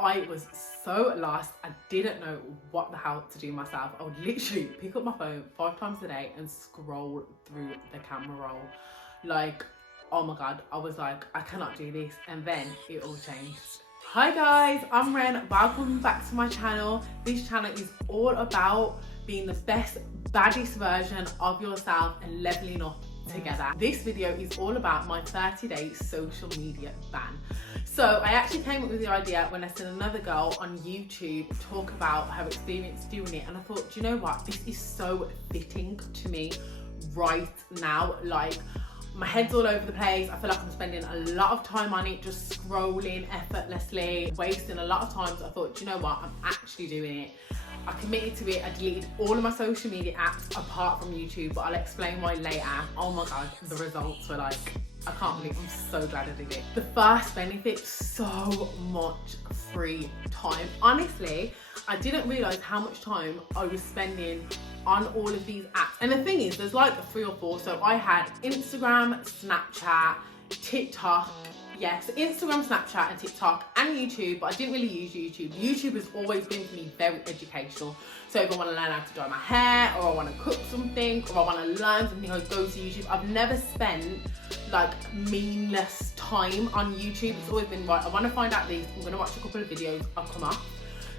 I was so lost. I didn't know what the hell to do myself. I would literally pick up my phone 5 times a day and scroll through the camera roll. Like, oh my God, I was like, I cannot do this. And then it all changed. Hi guys, I'm Ren. Welcome back to my channel. This channel is all about being the best, baddest version of yourself and leveling up together. This video is all about my 30-day social media ban. So I actually came up with the idea when I seen another girl on YouTube talk about her experience doing it, and I thought, do you know what, this is so fitting to me right now. Like, my head's all over the place. I feel like I'm spending a lot of time on it, just scrolling effortlessly, wasting a lot of time. So I thought, do you know what, I'm actually doing it. I committed to it. I deleted all of my social media apps apart from YouTube, but I'll explain why later. Oh my God, the results were like, I can't believe, I'm so glad I did it. The first benefit, so much free time. Honestly, I didn't realise how much time I was spending on all of these apps. And the thing is, there's like 3 or 4. So I had Instagram, Snapchat, TikTok. Yes, Instagram, Snapchat and TikTok and YouTube, but I didn't really use YouTube. YouTube has always been for me very educational. So if I want to learn how to dye my hair, or I want to cook something, or I want to learn something, I go to YouTube. I've never spent like meaningless time on YouTube. It's always been, right, I want to find out this, I'm going to watch a couple of videos, I'll come off.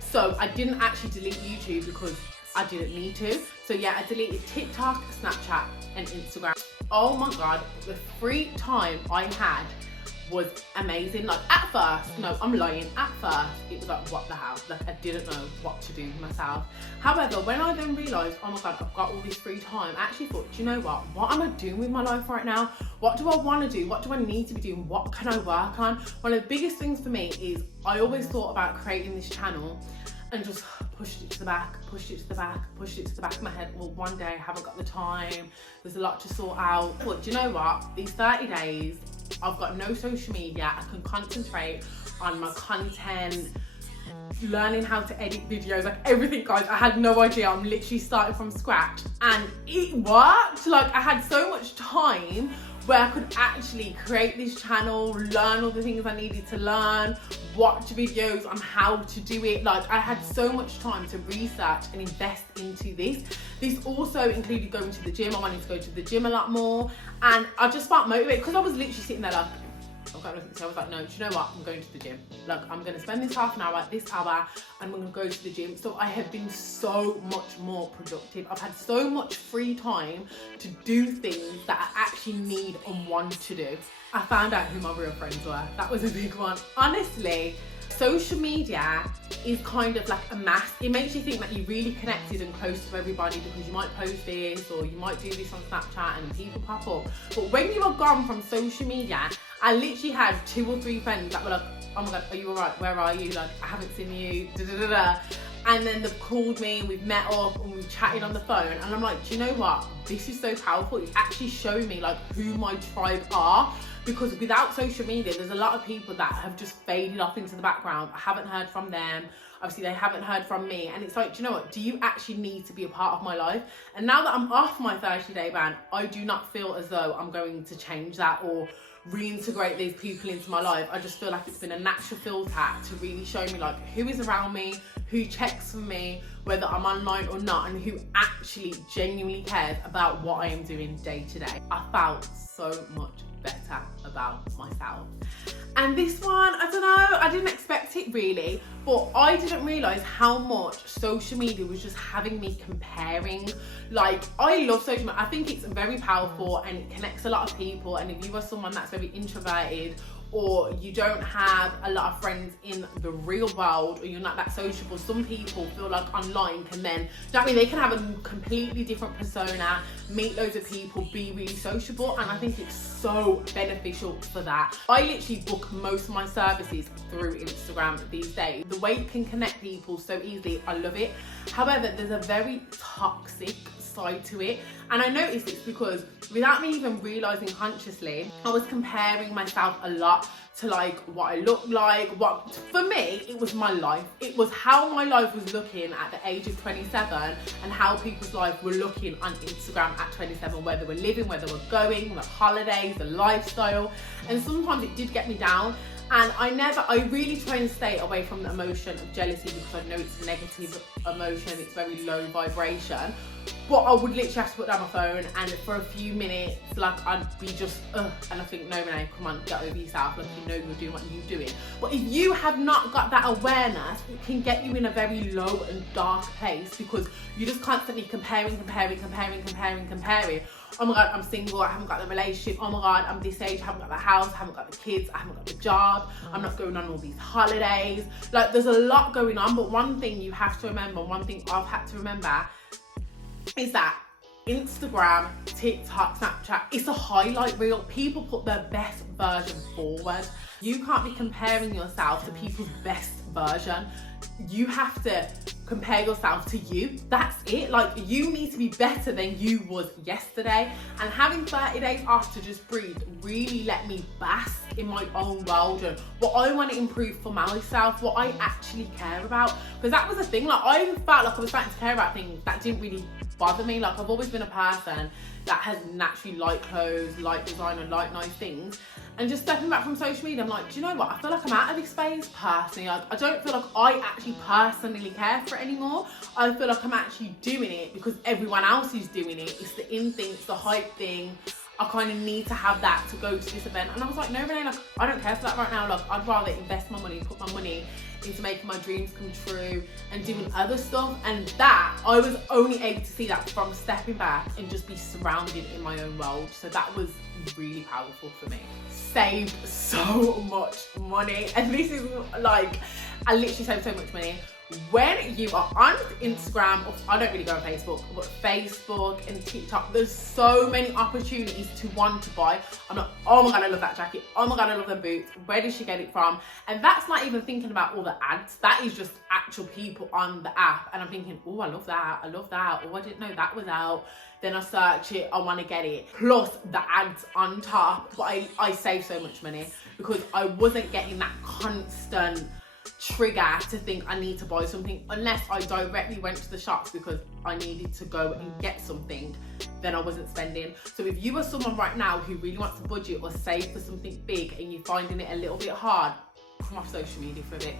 So I didn't actually delete YouTube because I didn't need to. So yeah, I deleted TikTok, Snapchat and Instagram. Oh my God, the free time I had was amazing. Like, at first, no, I'm lying, at first it was like, what the hell, like I didn't know what to do with myself. However, when I then realised, oh my God, I've got all this free time, I actually thought, do you know what am I doing with my life right now? What do I want to do? What do I need to be doing? What can I work on? One of the biggest things for me is I always thought about creating this channel and just pushed it to the back, pushed it to the back, pushed it to the back of my head. Well, one day I haven't got the time, there's a lot to sort out. But do you know what, these 30 days I've got no social media, I can concentrate on my content, learning how to edit videos, like everything, guys. I had no idea. I'm literally starting from scratch and it worked. Like, I had so much time where I could actually create this channel, learn all the things I needed to learn, watch videos on how to do it. Like, I had so much time to research and invest into this. This also included going to the gym. I wanted to go to the gym a lot more, and I just felt motivated because I was literally sitting there like, I've got nothing to say. I was like, no, do you know what? I'm going to the gym. Like, I'm going to spend this half an hour, this hour, and I'm going to go to the gym. So I have been so much more productive. I've had so much free time to do things that I actually need and want to do. I found out who my real friends were. That was a big one. Honestly, social media is kind of like a mask. It makes you think that you're really connected and close to everybody because you might post this or you might do this on Snapchat and people pop up. But when you are gone from social media, I literally had 2 or 3 friends that were like, oh my God, are you alright? Where are you? Like, I haven't seen you, da da da da. And then they've called me, we've met up and we've chatted on the phone, and I'm like, do you know what? This is so powerful. It actually showed me like who my tribe are, because without social media, there's a lot of people that have just faded off into the background. I haven't heard from them. Obviously, they haven't heard from me. And it's like, do you know what? Do you actually need to be a part of my life? And now that I'm off my 30-day ban, I do not feel as though I'm going to change that or reintegrate these people into my life. I just feel like it's been a natural filter to really show me like who is around me, who checks for me, whether I'm online or not, and who actually genuinely cares about what I am doing day to day. I felt so much better about myself. And this one, I don't know, I didn't expect it really, but I didn't realise how much social media was just having me comparing. Like, I love social media. I think it's very powerful and it connects a lot of people. And if you are someone that's very introverted, or you don't have a lot of friends in the real world, or you're not that sociable, some people feel like online can then, do you know what I mean? They can have a completely different persona, meet loads of people, be really sociable, and I think it's so beneficial for that. I literally book most of my services through Instagram these days. The way you can connect people so easily, I love it. However, there's a very toxic side to it, and I noticed this because without me even realising consciously, I was comparing myself a lot to like what I look like. What, for me, it was my life. It was how my life was looking at the age of 27 and how people's life were looking on Instagram at 27, where they were living, where they were going, the holidays, the lifestyle. And sometimes it did get me down. And I really try and stay away from the emotion of jealousy because I know it's a negative emotion, it's very low vibration. But I would literally have to put down my phone, and for a few minutes, like, I'd be just, ugh, and I think, no, Renee, come on, get over yourself, like, you know you're doing what you're doing. But if you have not got that awareness, it can get you in a very low and dark place because you're just constantly comparing. Oh my God, I'm single, I haven't got the relationship. Oh my God, I'm this age, I haven't got the house, I haven't got the kids, I haven't got the job, I'm not going on all these holidays. Like, there's a lot going on, but one thing you have to remember, one thing I've had to remember, is that Instagram, TikTok, Snapchat, it's a highlight reel. People put their best version forward. You can't be comparing yourself to people's best version. You have to compare yourself to you. That's it. Like, you need to be better than you was yesterday. And having 30 days off to just breathe really let me bask in my own world and what I want to improve for myself, what I actually care about. Because that was the thing, like, I felt like I was starting to care about things that didn't really bother me. Like, I've always been a person that has naturally liked clothes, liked design and liked nice things. And just stepping back from social media, I'm like, do you know what? I feel like I'm out of this space personally. Like, I don't feel like I actually personally care for it anymore. I feel like I'm actually doing it because everyone else is doing it. It's the in thing, it's the hype thing. I kind of need to have that to go to this event. And I was like, no, Renee, like, I don't care for that right now. Like, I'd rather invest my money, put my money into making my dreams come true and doing other stuff. And that, I was only able to see that from stepping back and just be surrounded in my own world. So that was really powerful for me. Saved so much money. And this is like, I literally saved so much money. When you are on Instagram, or I don't really go on Facebook, but Facebook and TikTok, there's so many opportunities to want to buy. I'm like, oh my God, I love that jacket. Oh my God, I love them boots. Where did she get it from? And that's not even thinking about all the ads. That is just actual people on the app. And I'm thinking, oh, I love that. I love that. Oh, I didn't know that was out. Then I search it, I want to get it. Plus the ads on top. But I save so much money because I wasn't getting that constant trigger to think I need to buy something unless I directly went to the shops because I needed to go and get something. Then I wasn't spending. So if you are someone right now who really wants to budget or save for something big and you're finding it a little bit hard, come off social media for a bit.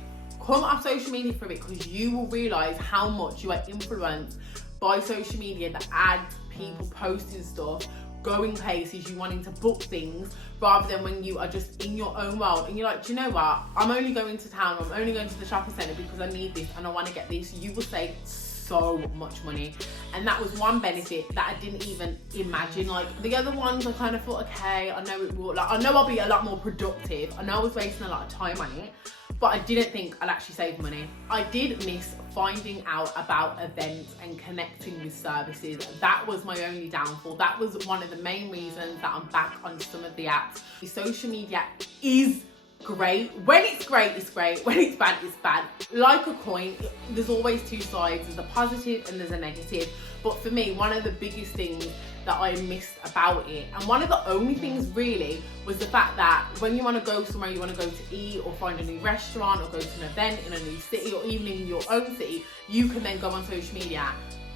Come off social media for a bit because you will realise how much you are influenced by social media, the ads, people posting stuff, going places, you wanting to book things, rather than when you are just in your own world and you're like, do you know what, I'm only going to town, I'm only going to the shopping centre because I need this and I want to get this. You will save so much money. And that was one benefit that I didn't even imagine. Like, the other ones I kind of thought, okay, I know it will, like, I know I'll be a lot more productive, I know I was wasting a lot of time on it, but I didn't think I'd actually save money. I did miss finding out about events and connecting with services. That was my only downfall. That was one of the main reasons that I'm back on some of the apps. The social media is great. When it's great, it's great. When it's bad, it's bad. Like a coin, there's always two sides. There's a positive and there's a negative. But for me, one of the biggest things that I missed about it, and one of the only things really, was the fact that when you want to go somewhere, you want to go to eat or find a new restaurant or go to an event in a new city or even in your own city, you can then go on social media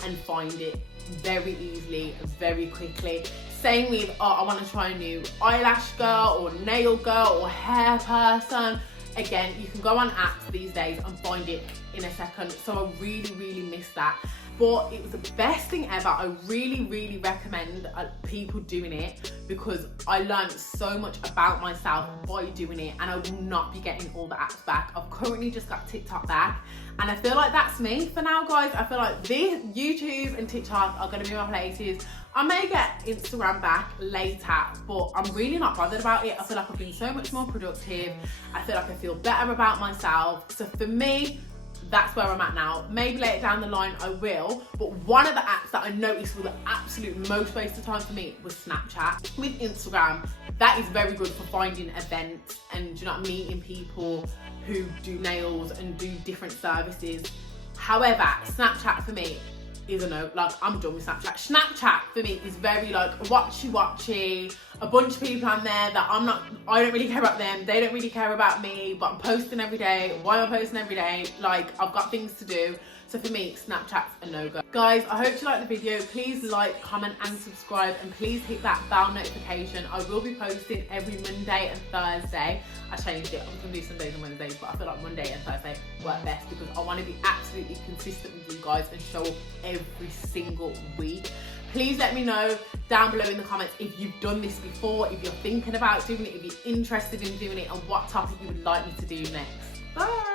and find it very easily, very quickly. Same with, oh, I want to try a new eyelash girl or nail girl or hair person. Again, you can go on apps these days and find it in a second. So I really, really miss that. But it was the best thing ever. I really, really recommend people doing it because I learned so much about myself by doing it, and I will not be getting all the apps back. I've currently just got TikTok back, and I feel like that's me for now, guys. I feel like this YouTube and TikTok are going to be my places. I may get Instagram back later, but I'm really not bothered about it. I feel like I've been so much more productive. I feel like I feel better about myself. So for me, that's where I'm at now. Maybe later down the line I will, but one of the apps that I noticed was the absolute most waste of time for me was Snapchat. With Instagram, that is very good for finding events and, you know, meeting people who do nails and do different services. However, Snapchat for me is a no. Like, I'm done with Snapchat. Snapchat for me is very like watchy, a bunch of people on there that I don't really care about them, they don't really care about me, but I'm posting every day. Why am I posting every day? Like, I've got things to do. So for me, Snapchat's a no-go. Guys, I hope you liked the video. Please like, comment and subscribe, and please hit that bell notification. I will be posting every Monday and Thursday. I changed it. I'm gonna do Sundays and Wednesdays, but I feel like Monday and Thursday work best because I want to be absolutely consistent with you guys and show up every single week. Please let me know down below in the comments if you've done this before, if you're thinking about doing it, if you're interested in doing it, and what topic you would like me to do next. Bye!